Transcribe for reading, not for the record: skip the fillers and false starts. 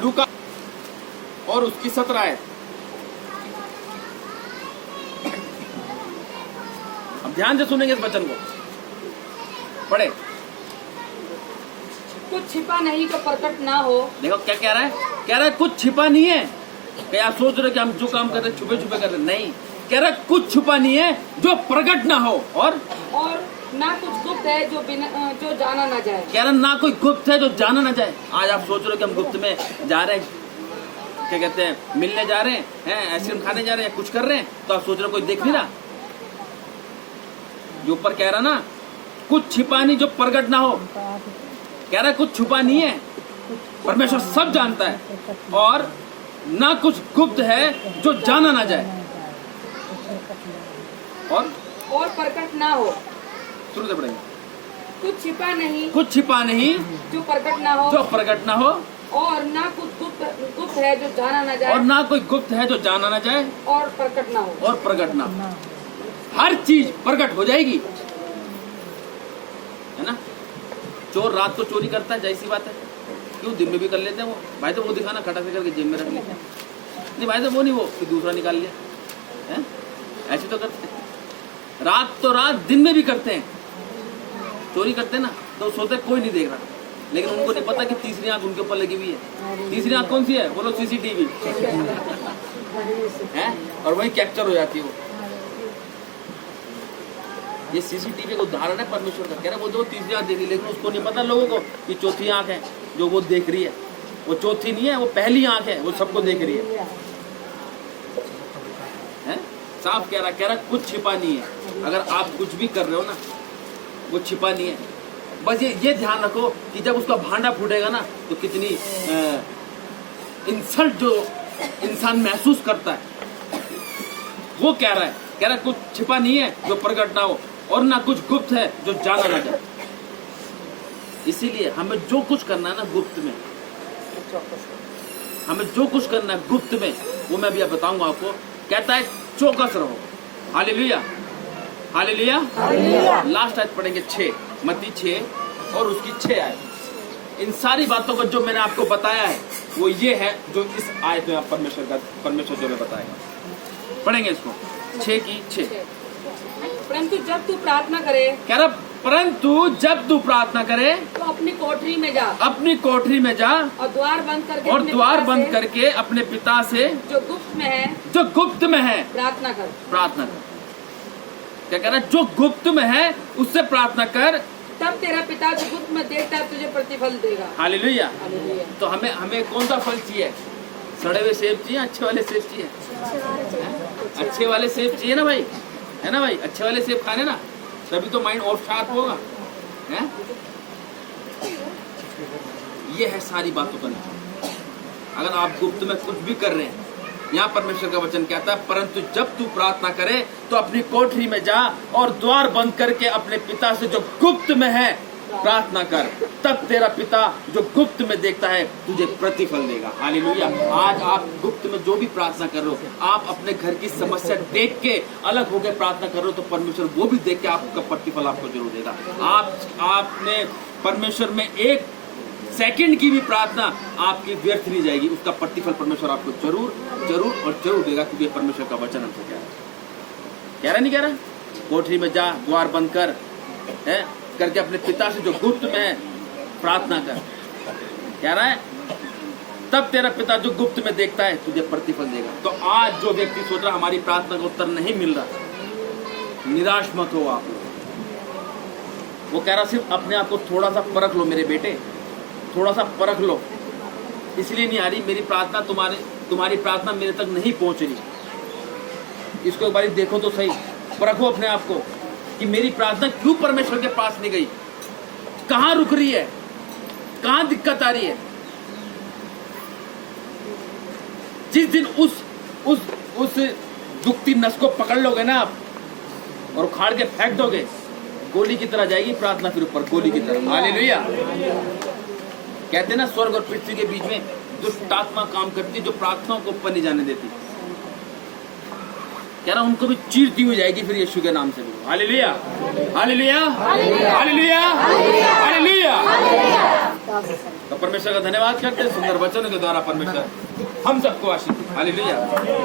लूका और उसकी 17 आयत। अब ध्यान से सुनेंगे इस वचन को, पढ़े। कुछ छिपा नहीं तो प्रकट ना हो। देखो क्या कह रहा है, कह रहा है कुछ छिपा नहीं है। क्या आप सोच रहे कि हम जो काम कर रहे छुपे छुपे कर रहे? नहीं, कह रहा है कुछ छुपा नहीं है जो प्रकट ना हो, और ना कुछ गुप्त है जो जाना ना जाए। कह रहा ना कोई गुप्त है जो जाना ना जाए। आज आप सोच रहे हो कि हम गुप्त में जा रहे हैं, क्या कहते हैं, मिलने जा रहे हैं, आइसक्रीम खाने जा रहे हैं, कुछ कर रहे हैं, तो आप सोच रहे हो कोई देख नहीं रहा। जो ऊपर कह रहा ना कुछ छिपा नहीं जो प्रकट ना हो, कह रहा है कुछ छुपा नहीं है, परमेश्वर सब जानता है, और ना कुछ गुप्त है जो जाना ना जाए, और प्रकट ना हो। शुरू से पढ़ेंगे। कुछ छिपा नहीं जो प्रकट ना हो, और ना कुछ गुप्त है जो जाना ना जाए, और ना कोई गुप्त है जो जाना ना जाए, और प्रकट ना हो। हर चीज प्रकट हो जाएगी, है ना। चोर रात को चोरी करता है, जैसी बात है, क्यों दिन में भी कर लेते हैं वो। भाई तो वो दिखाना, खटा से करके जेब में रख लिया। नहीं भाई तो वो नहीं, वो फिर दूसरा निकाल लिया, है ऐसे तो करते हैं। रात तो रात दिन में भी करते हैं, चोरी करते हैं ना, तो सोचते कोई नहीं देख रहा, लेकिन उनको नहीं पता कि तीसरी आंख उनके ऊपर लगी हुई है। तीसरी आंख कौन सी है? बोलो CCTV है, और वही कैप्चर हो जाती है वो। ये CCTV का उदाहरण है परमेश्वर का। कह रहा है वो जो तीसरी आंख देख रही, लेकिन उसको नहीं पता लोगों को कि चौथी आंख है जो वो देख रही है। वो चौथी नहीं है, वो पहली आंख है, वो सबको देख रही है। साफ कह रहा कुछ छिपा नहीं है। अगर आप कुछ भी कर रहे हो ना, वो छिपा नहीं है। बस ये ध्यान रखो कि जब उसका भांडा फूटेगा ना, तो कितनी इंसल्ट जो इंसान महसूस करता है। वो कह रहा है कुछ छिपा नहीं है जो प्रकट ना हो, और ना कुछ गुप्त है जो जाना ना जाए। इसीलिए हमें जो कुछ करना है ना गुप्त में, हमें जो कुछ करना है गुप्त में, वो मैं अभी बताऊंगा आपको। कहता है चौकस रहो। Hallelujah, hallelujah. लास्ट आयत पढ़ेंगे 6, मत्ती 6 और उसकी 6 आयत। इन सारी बातों को जो मैंने आपको बताया है, वो ये है जो इस आयत में परमेश्वर जो मैं बताएगा। पढ़ेंगे इसको 6 की 6। परंतु जब तू प्रार्थना करे, कह रहा परंतु जब तू प्रार्थना करे तो अपनी कोठरी में जा, और द्वार बंद करके अपने पिता से जो गुप्त में है प्रार्थना कर। क्या कह रहा है? जो गुप्त में है उससे प्रार्थना कर, तब तेरा पिता जो गुप्त में देखता है तुझे प्रतिफल देगा। हालेलुया। तो हमें कौन सा फल चाहिए? सड़े हुए सेब चाहिए, अच्छे वाले सेब चाहिए? अच्छे वाले सेब चाहिए ना भाई, है ना भाई? अच्छे वाले सेब खाने ना, तभी तो माइंड और शार्प होगा, है? ये है सारी बातों का। अगर आप गुप्त में कुछ भी कर रहे हैं, यहाँ परमेश्वर का वचन कहता है परंतु जब तू प्रार्थना करे तो अपनी कोठरी में जा और द्वार बंद करके अपने पिता से जो गुप्त में है प्रार्थना कर, तब तेरा पिता जो गुप्त में देखता है तुझे प्रतिफल देगा। हालेलुया। आज आप गुप्त में जो भी प्रार्थना कर रहे हो, आप अपने घर की समस्या देख के अलग होकर प्रार्थना कर रहे हो, तो परमेश्वर वो भी देख के आपका प्रतिफल आपको जरूर देगा। आपने परमेश्वर में 1 सेकंड की भी प्रार्थना आपकी व्यर्थ नहीं जाएगी, उसका प्रतिफल परमेश्वर आपको जरूर देगा, क्योंकि परमेश्वर का वचन हमसे कह रहा नहीं कह रहा? कोठरी में जा, द्वार बंद कर, है करके अपने पिता से जो गुप्त में है प्रार्थना कर। कह रहा है तब तेरा पिता जो गुप्त में देखता है तुझे प्रतिफल देगा। तो आज जो व्यक्ति सोच रहा हमारी प्रार्थना का उत्तर नहीं मिल रहा, निराश मत हो आप लोग। वो कह रहा सिर्फ अपने आप को थोड़ा सा परख लो मेरे बेटे, थोड़ा सा परख लो। इसलिए नहीं आ रही मेरी प्रार्थना, तुम्हारी प्रार्थना मेरे तक नहीं पहुंच रही। इसको एक बार देखो तो सही, परखो अपने आप को कि मेरी प्रार्थना क्यों परमेश्वर के पास नहीं गई, कहां रुक रही है, कहां दिक्कत आ रही है। जिस दिन उस दुखती नस को पकड़ लोगे ना आप और उखाड़ के फेंक दोगे, गोली की तरह जाएगी प्रार्थना, फिर ऊपर गोली की तरह। हालेलुया। कहते हैं ना स्वर्ग और पृथ्वी के बीच में दुष्ट आत्मा काम करती, जो प्रार्थनाओं को ऊपर नहीं जाने देती। कह रहा उनको भी चीरती हुई जाएगी फिर यीशु के नाम से भी। Hallelujah, hallelujah, hallelujah, hallelujah. तो परमेश्वर का धन्यवाद करते हैं, सुंदर वचनों के द्वारा परमेश्वर हम सबको आशीष दे। हालेलुया।